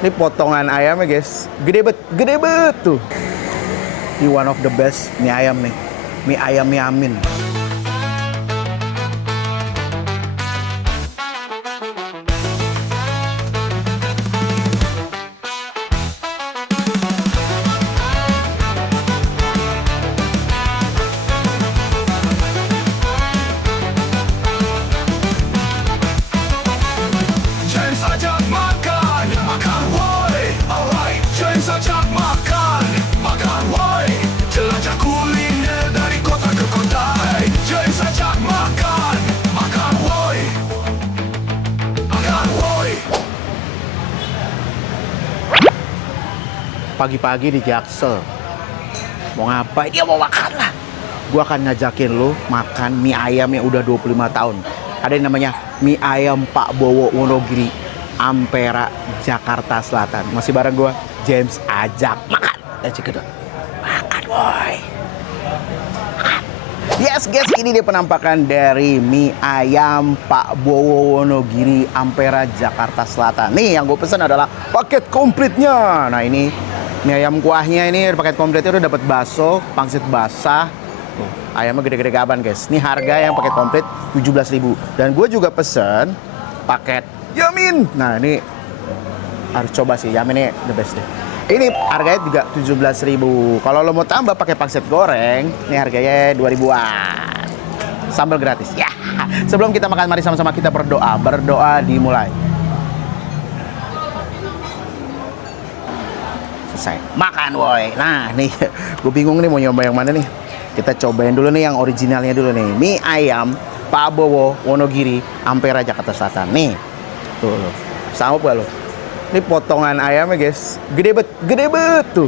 Ini potongan ayamnya guys, gede bet tuh. Ini one of the best mie ayam nih, mie ayam Yamin. Pagi-pagi di Jaksel, mau ngapain? Dia mau makan lah. Gua akan ngajakin lu makan mie ayam yang udah 25 tahun. Ada yang namanya mie ayam Pak Bowo Wonogiri, Ampera, Jakarta Selatan. Masih bareng gua, James. Ajak makan. Let's go. Makan boy. Yes guys, ini dia penampakan dari mie ayam Pak Bowo Wonogiri, Ampera, Jakarta Selatan. Nih yang gue pesan adalah paket komplitnya. Nah ini mie ayam kuahnya, ini paket komplitnya udah dapat bakso, pangsit basah. Ayamnya gede-gede gaban guys. Ini harga yang paket komplit 17.000. Dan gue juga pesen paket Yamin. Nah ini harus coba sih, Yamin ini the best deh. Ini harganya juga 17.000. Kalau lo mau tambah pakai pangsit goreng, ini harganya 2.000-an. Sambal gratis. Ya. Sebelum kita makan, mari sama-sama kita berdoa. Berdoa dimulai. Selesai. Makan, woy. Nah, nih, gue bingung nih mau nyoba yang mana nih. Kita cobain dulu nih yang originalnya dulu nih. Mie ayam Pak Bowo Wonogiri, Ampera, Jakarta Selatan. Nih, tuh lo. Sanggup gak lo? Ini potongan ayamnya guys, gede bet tuh.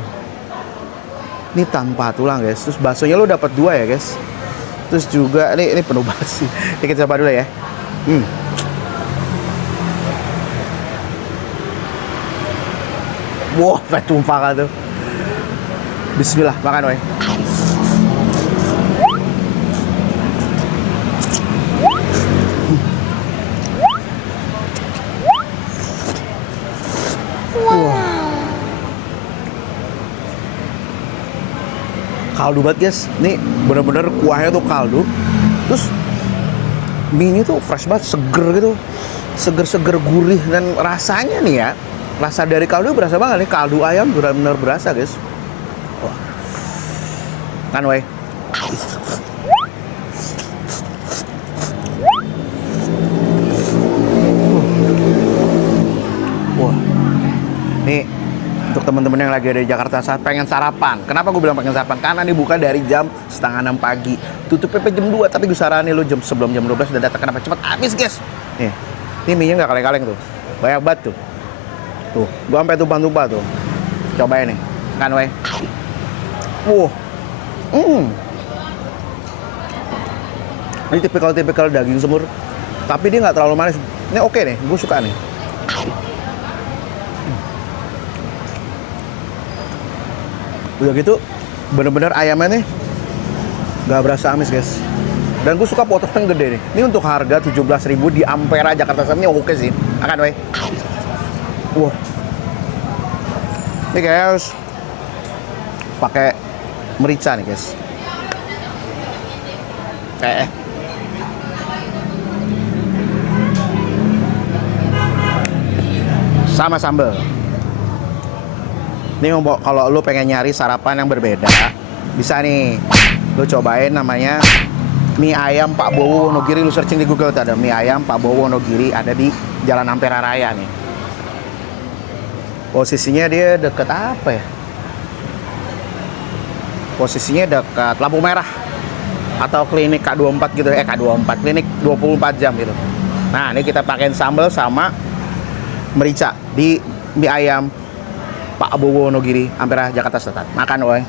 Ini tanpa tulang guys. Terus baksonya lo dapat 2 ya guys. Terus juga ini penuh basi. Ini kita coba dulu ya. Wah, wow, tumpah kan tuh. Bismillah, makan woy. Kaldu banget guys, ini bener-bener kuahnya tuh kaldu. Terus mie-nya tuh fresh banget, seger gitu. Seger-seger gurih, dan rasanya nih ya, rasa dari kaldu berasa banget nih. Kaldu ayam bener-bener berasa guys. Wah. Kan woy. Wah. Nih untuk teman-teman yang lagi ada di Jakarta saat pengen sarapan. Kenapa gue bilang pengen sarapan? Karena dibuka dari jam 5:30 pagi. Tutup PP jam 2, tapi gue saranin lu sebelum jam 12 udah datang. Kenapa? Cepet habis guys. Nih, ini mie-nya nggak kaleng-kaleng tuh. Banyak banget tuh. Tuh, gue sampai tumpah-tumpah tuh. Cobain nih. Kan woy. Ini tipikal daging semur. Tapi dia nggak terlalu manis. Ini oke nih, gue suka nih. Udah gitu, bener-bener ayamnya nih gak berasa amis guys. Dan gue suka potongan gede nih. Ini untuk harga 17.000 di Ampera, Jakarta Selatan, ini oke sih. Akan woy. Wah. Ini kayak harus pakai merica nih guys. Kayak sama sambal. Ini kalau lu pengen nyari sarapan yang berbeda, bisa nih lu cobain namanya mie ayam Pak Bowo Wonogiri. Lu searching di Google tuh ada mie ayam Pak Bowo Wonogiri, ada di Jalan Ampera Raya nih. Posisinya dia deket apa ya? Posisinya dekat lampu merah atau klinik K24 gitu. K24, klinik 24 jam gitu. Nah, ini kita pakein sambal sama merica di mie ayam Pak Bowo Wonogiri, Ampera, Jakarta Selatan. Makan woy.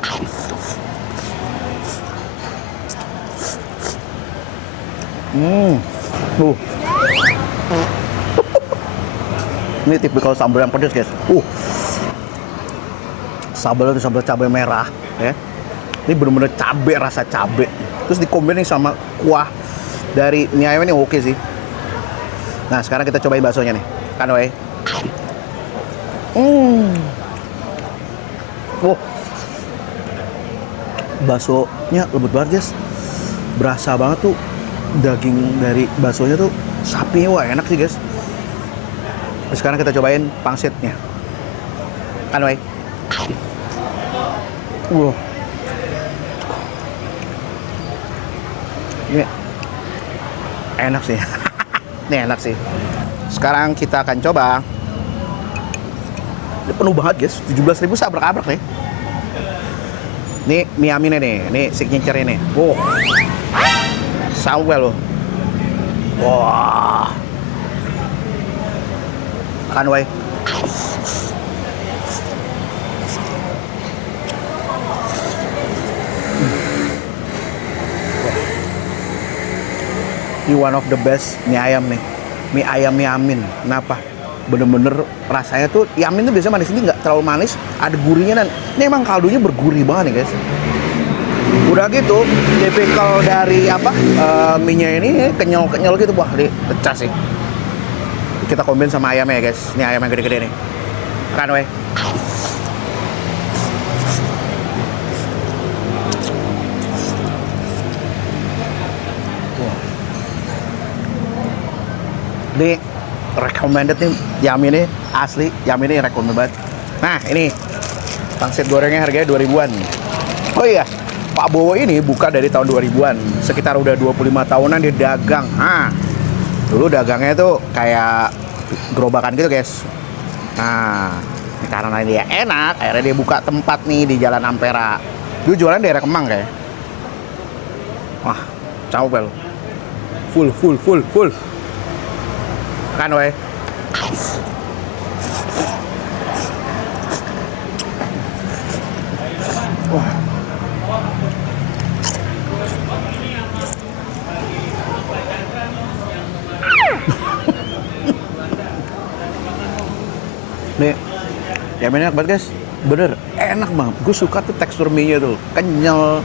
Ini tipikal sambal yang pedas guys. Sambal itu sambal cabai merah ya. Ini bener-bener cabai, rasa cabai. Terus dikombinasi sama kuah dari mie ayam ini oke sih. Nah sekarang kita cobain baksonya nih. Kan woy. Wow. Baksonya lembut banget guys. Berasa banget tuh daging dari baksonya tuh sapi. Wah enak sih guys. Sekarang kita cobain pangsitnya. Kan woi. Wow. Ini enak sih. Ini enak sih. Sekarang kita akan coba. Ini penuh banget guys. 17.000 sabrak-abrak nih. Ini mie aminnya nih. Ini signature ini. Wow. Sampai loh. Wah. Kan woi. Ini one of the best mie ayam nih. Mie ayam mie amin. Kenapa? Bener-bener rasanya tuh mie amin tuh biasanya manis, ini nggak terlalu manis, ada gurihnya dan ini emang kaldunya bergurih banget nih guys. Udah gitu, tipikal dari apa mie-nya ini kenyal-kenyal gitu, wah ini pecah sih. Kita combine sama ayamnya ya guys. Ini ayam yang gede-gede nih. Kan weh. Ini recommended nih, Yam ini asli, Yam ini recommended banget. Nah ini pangsit gorengnya harganya 2000-an. Oh iya, Pak Bowo ini buka dari tahun 2000-an, sekitar udah 25 tahunan dia dagang. Nah, dulu dagangnya tuh kayak gerobakan gitu guys. Nah, karena dia enak, akhirnya dia buka tempat nih di Jalan Ampera. Dulu jualan daerah Kemang kayak. Wah, capek loh. Full. Kan weh. Wah. Nih, ya enak banget guys. Bener, enak banget. Gue suka tuh tekstur mie-nya tuh, kenyal.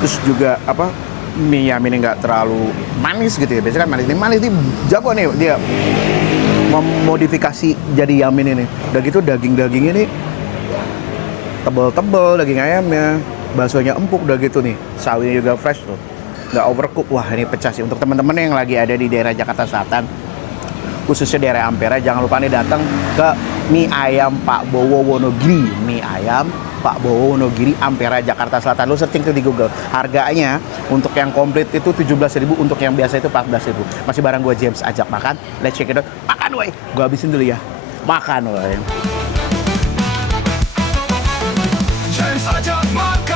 Terus juga apa? Mie Yamin ini nggak terlalu manis gitu ya. Biasanya kan manis ini jago nih dia memodifikasi jadi Yamin ini. Udah gitu daging-dagingnya nih tebel-tebel, daging ayamnya, baksonya empuk, udah gitu nih sawinya juga fresh tuh, nggak overcook. Wah ini pecah sih. Untuk teman-teman yang lagi ada di daerah Jakarta Selatan, khususnya daerah Ampera, jangan lupa nih datang ke mie ayam Pak Bowo Wonogiri. Mie ayam Pak Bowo Wonogiri Ampera Jakarta Selatan. Lu searching tuh di Google. Harganya untuk yang komplit itu 17.000, untuk yang biasa itu 14.000. Masih bareng gue James, ajak makan. Let's check it out. Makan woi. Gue habisin dulu ya. Makan woi. James ajak makan.